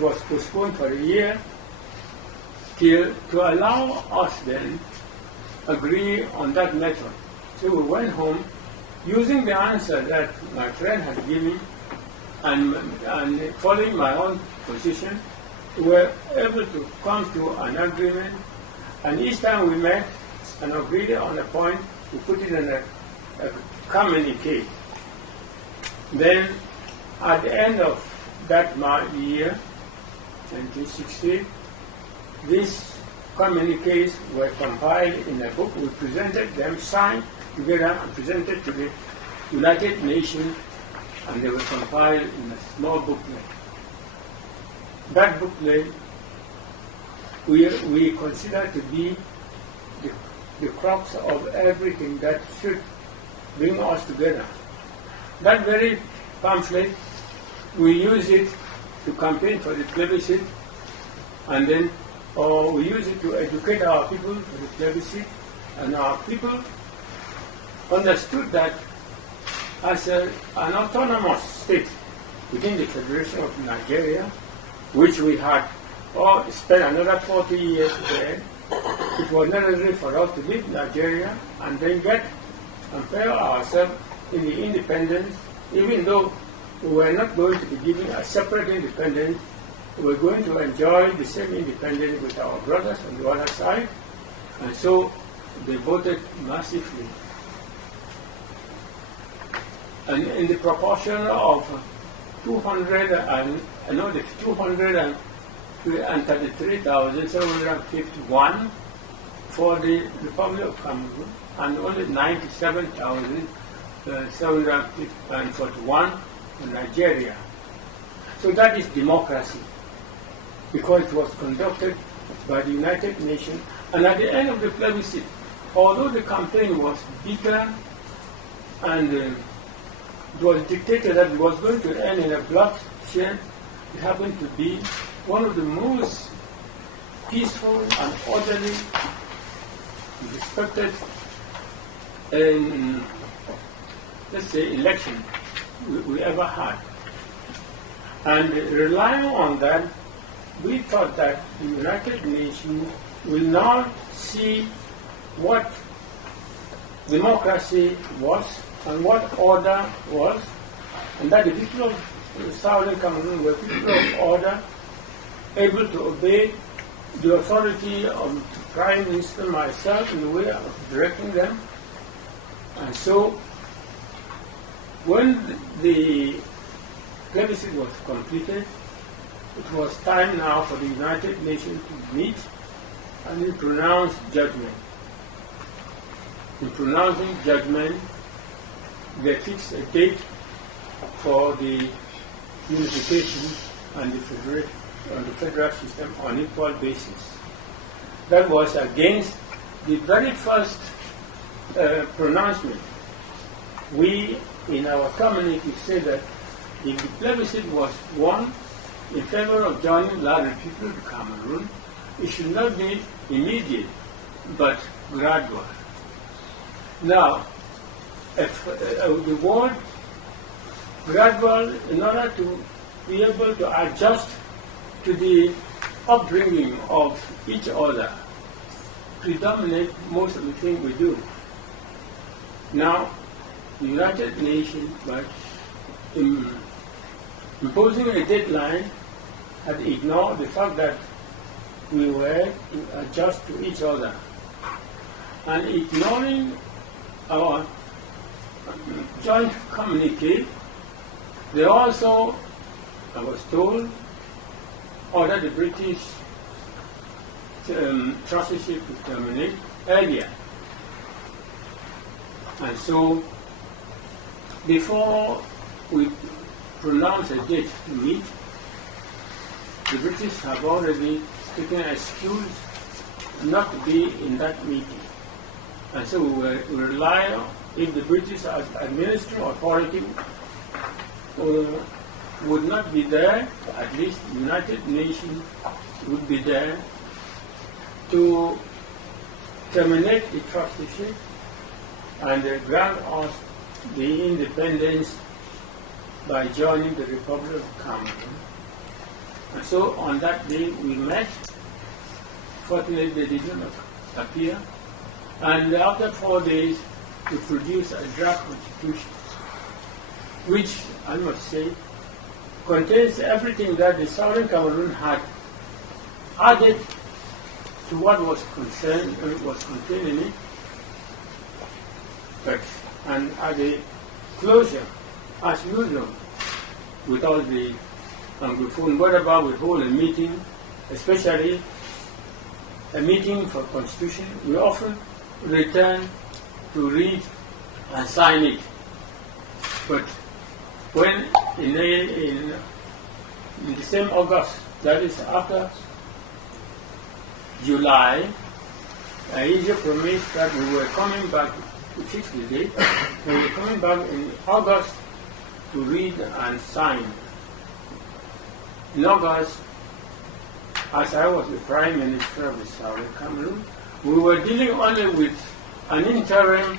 was postponed for a year to allow us then agree on that method. So we went home using the answer that my friend had given and following my own position. We were able to come to an agreement, and each time we met and agreed on a point, we put it in a communique. Then at the end of that year, 1960, these communiques were compiled in a book. We presented them, signed together, and presented to the United Nations, and they were compiled in a small booklet. That booklet we consider to be the crux of everything that should bring us together. That very pamphlet, we use it to campaign for the plebiscite, and then we use it to educate our people for the plebiscite, and our people understood that as an autonomous state within the Federation of Nigeria, which we had spent another 40 years there, it was necessary for us to leave Nigeria and then compare ourselves in the independence, even though we were not going to be given a separate independence. We were going to enjoy the same independence with our brothers on the other side, and so they voted massively. And in the proportion of 233,751 for the Republic of Cameroon, and only 97,741 for Nigeria. So that is democracy, because it was conducted by the United Nations. And at the end of the plebiscite, although the campaign was bitter and it was dictated that it was going to end in a bloodshed, it happened to be one of the most peaceful and orderly, respected, let's say, election we ever had. And relying on that, we thought that the United Nations will now see what democracy was and what order was, and that the people of Southern Cameroon were people of order, able to obey the authority of the Prime Minister, myself, in the way of directing them. And so, when the plebiscite was completed, it was time now for the United Nations to meet and to pronounce judgment. In pronouncing judgment, they fixed a date for the unification and the federal system on equal basis. That was against the very first pronouncement. We, in our community, said that if the plebiscite was won in favor of joining the Republic of Cameroon, it should not be immediate, but gradual. Now, if the word gradual, in order to be able to adjust to the upbringing of each other, predominate most of the things we do. Now, the United Nations, by imposing a deadline, had ignored the fact that we were to adjust to each other. And ignoring our joint communique, they also, I was told, ordered the British trusteeship to terminate earlier. And so, before we pronounce a date to meet, the British have already taken an excuse not to be in that meeting. And so we rely on, if the British administrative authority would not be there, at least the United Nations would be there to terminate the trusteeship and grant us the independence by joining the Republic of Cameroon. And so on that day we met. Fortunately, they did not appear. And after 4 days, we produced a draft constitution, which, I must say, contains everything that the Southern Cameroon had added to what was contained in it. And at the closure, as usual, with all the Anglophone, whatever we hold a meeting, especially a meeting for constitution, we often return to read and sign it. But when in the same August, that is after July, I usually promised that we were coming back to fix the date. We were coming back in August to read and sign. In August, as I was the Prime Minister of the Southern Cameroon, we were dealing only with an interim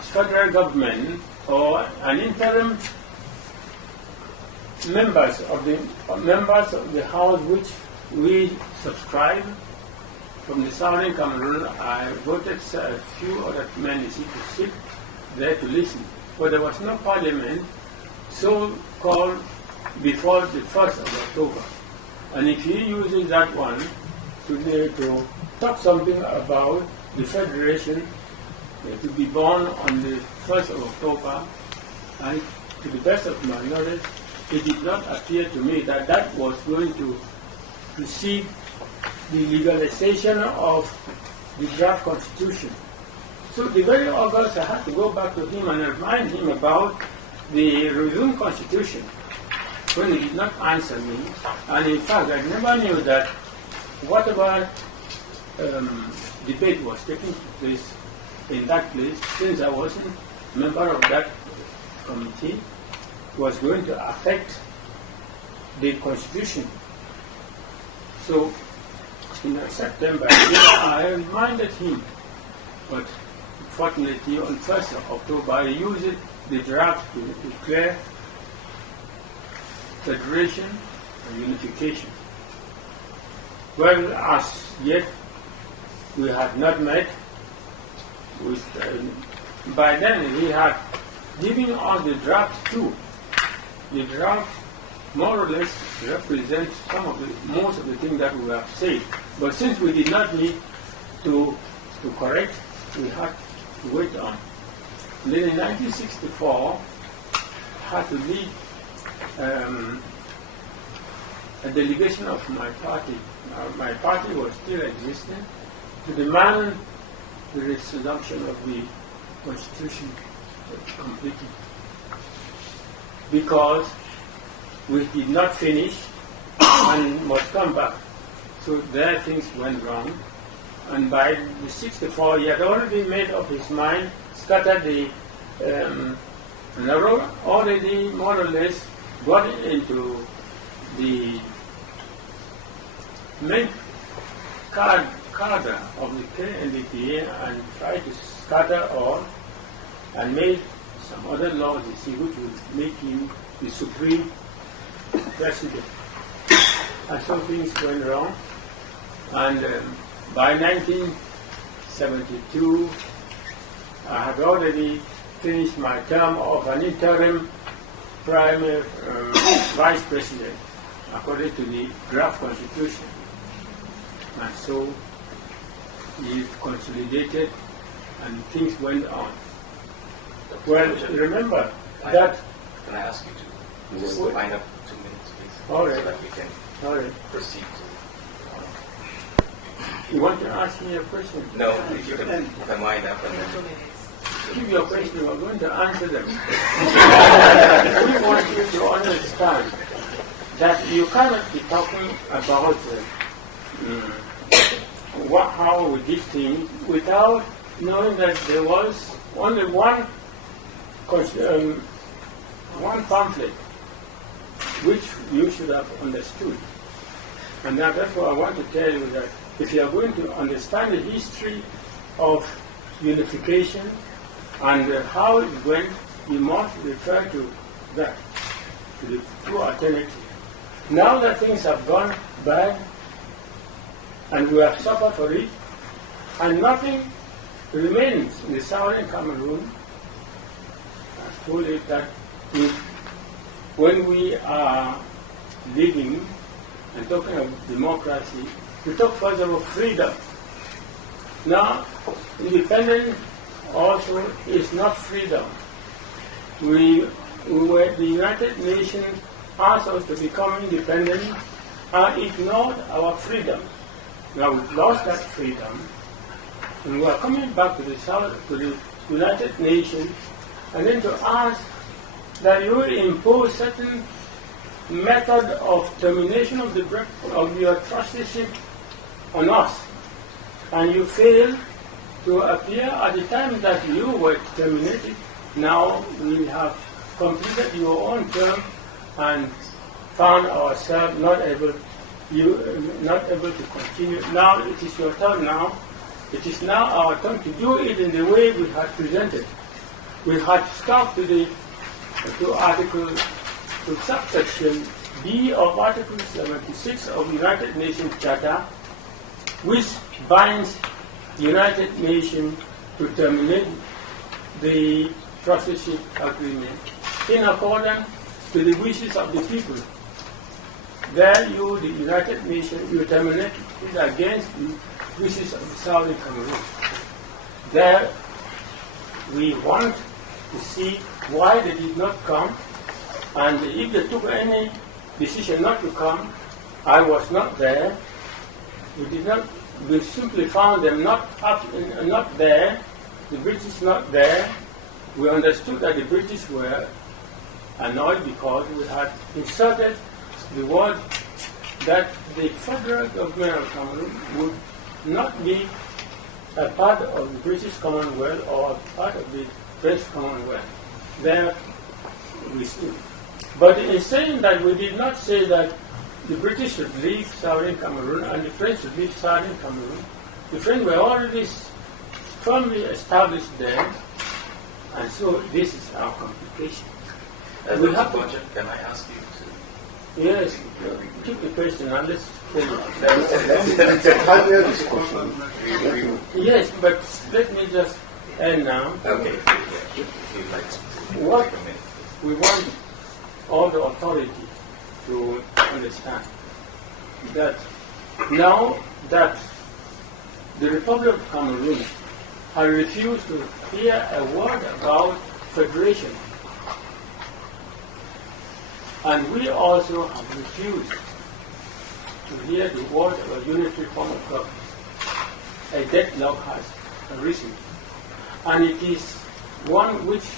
federal government or an interim members of the House which we subscribed from the Southern Cameroon. I voted a few other men to sit there to listen, but there was no parliament so-called before the 1st of October. And if he uses that one to talk something about the Federation to be born on the 1st of October, and to the best of my knowledge, it did not appear to me that that was going to precede the legalization of the draft constitution. So the very August I had to go back to him and remind him about the resumed constitution, when he did not answer me. And in fact, I never knew that whatever debate was taking place in that place, since I wasn't a member of that committee, was going to affect the constitution. So in September, I reminded him, but fortunately on 1st of October, I used the draft to declare federation and unification. Well, as yet, we had not met. By then, he had given us the draft too. The draft more or less represents most of the things that we have said. But since we did not need to correct, we had to wait on. And then in 1964, I had to lead a delegation of my party. My party was still existing, to demand the resumption of the Constitution completely, because we did not finish and must come back. So there things went wrong, and by the 64 he had already made up his mind, scattered the already more or less got into the main cadre of the KNDPA and tried to scatter all and made some other laws, which would make him the supreme president. And so things went wrong. And by 1972, I had already finished my term of an interim vice president, according to the draft constitution. And so it consolidated and things went on. Well, remember that... Can I ask you to just wind up 2 minutes, please? All right. So that we can proceed to... You want to ask me a question? No, if you can wind up and then... Give your question, I'm going to answer them. We want you to understand that you cannot be talking about how we did things without knowing that there was only one pamphlet which you should have understood. And that's what I want to tell you, that if you are going to understand the history of unification and how it went, you must refer to that. to the two alternatives. Now that things have gone bad, and we have suffered for it, and nothing remains in the Southern Cameroon. I told you that when we are living and talking of democracy, we talk further of freedom. Now, independence also is not freedom. The United Nations asked us to become independent and ignored our freedom. Now we've lost that freedom, and we are coming back to the United Nations, and then to ask that you impose certain method of termination of your trusteeship on us, and you fail to appear at the time that you were terminated. Now we have completed your own term and found ourselves not able to continue. Now it is your turn now. It is now our turn to do it in the way we had presented. We had stuck to subsection B of Article 76 of the United Nations Charter, which binds the United Nations to terminate the trusteeship agreement in accordance to the wishes of the people. There the United Nations, you terminate it against the wishes of the Southern Cameroon. There we want to see why they did not come, and if they took any decision not to come, I was not there. We simply found them not there, the British not there. We understood that the British were annoyed because we had inserted the word that the federal government of Cameroon would not be a part of the British Commonwealth or a part of the French Commonwealth. There we stood. But in saying that, we did not say that the British should leave Southern Cameroon and the French should leave Southern Cameroon. The French were already firmly established there, and so this is our complication. We have can I ask you to? Yes, keep the question and let's finish. Yes, but let me just end now. Okay. What we want all the authority to understand that now that the Republic of Cameroon has refused to hear a word about federation, and we also have refused to hear the word of a unitary form of government, a deadlock has arisen, and it is one which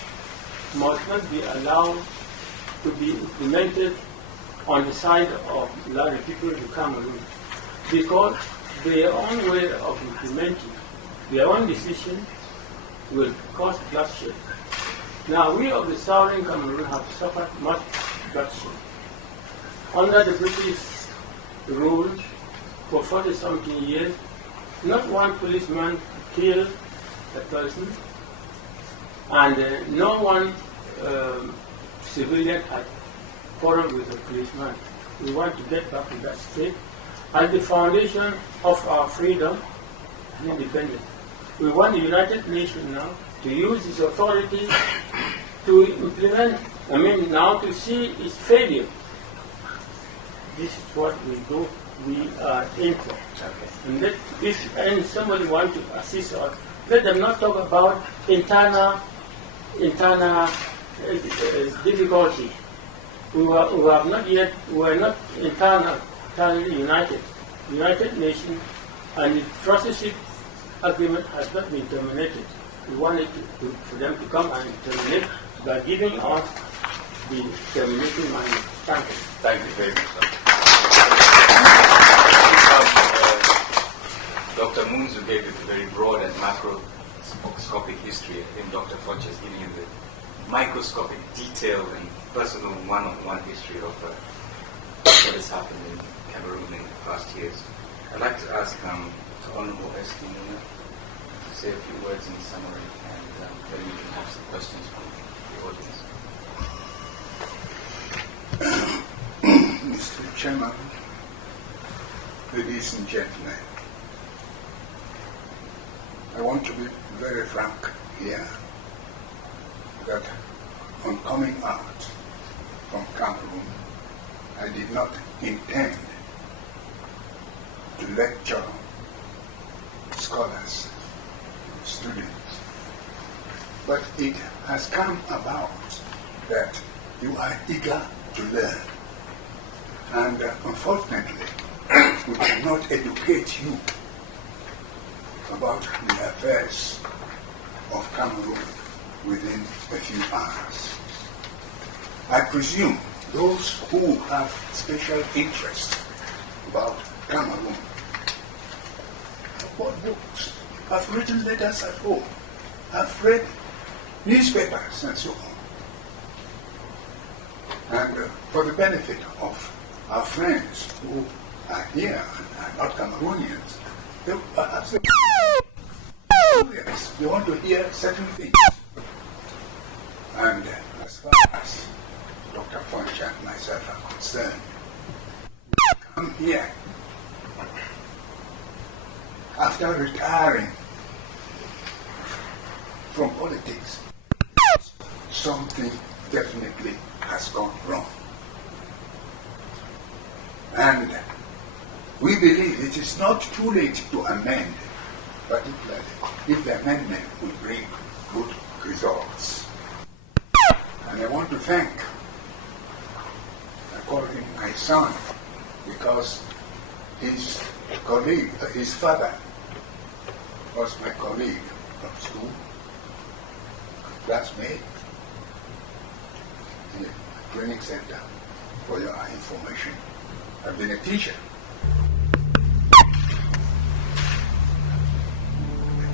must not be allowed to be implemented on the side of the people of Cameroon, because their own way of implementing their own decision will cause bloodshed. Now, we of the Southern Cameroon have suffered much bloodshed. Under the British rule for 40-something years, not one policeman killed a person, and no one civilian had quarreled with a policeman. We want to get back to that state as the foundation of our freedom and independence. We want the United Nations now to use its authority to implement, now to see its failure. This is what we are in for. Okay. And somebody wants to assist us, let them not talk about internal difficulty. We are not internally united. The United Nations and the trusteeship agreement has not been terminated. We wanted for them to come and terminate by giving us the terminating money. Thank you. Thank you very much. Dr. Moons, who gave you a very broad and macroscopic history. I think Dr. Foncha is giving you the microscopic, detailed, and personal one-on-one history of what has happened in Cameroon in the past years. I'd like to ask Honorable S. Nuna to say a few words in summary, and then we can have some questions from the audience. Chairman, ladies and gentlemen, I want to be very frank here that on coming out from Cameroon, I did not intend to lecture scholars, students, but it has come about that you are eager to learn. And unfortunately, we cannot educate you about the affairs of Cameroon within a few hours. I presume those who have special interest about Cameroon have bought books, have written letters at home, have read newspapers and so on. And for the benefit of our friends who are here and are not Cameroonians, they perhaps they want to hear certain things. And as far as Dr. Foncha and myself are concerned, we come here after retiring from politics. Something definitely has gone wrong. And we believe it is not too late to amend, particularly if the amendment will bring good results. And I want to thank, I call him my son, because his colleague, his father, was my colleague from school, classmate, in a training center, for your information. I've been a teacher.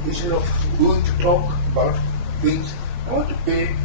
Instead of going to talk about things, I want to pay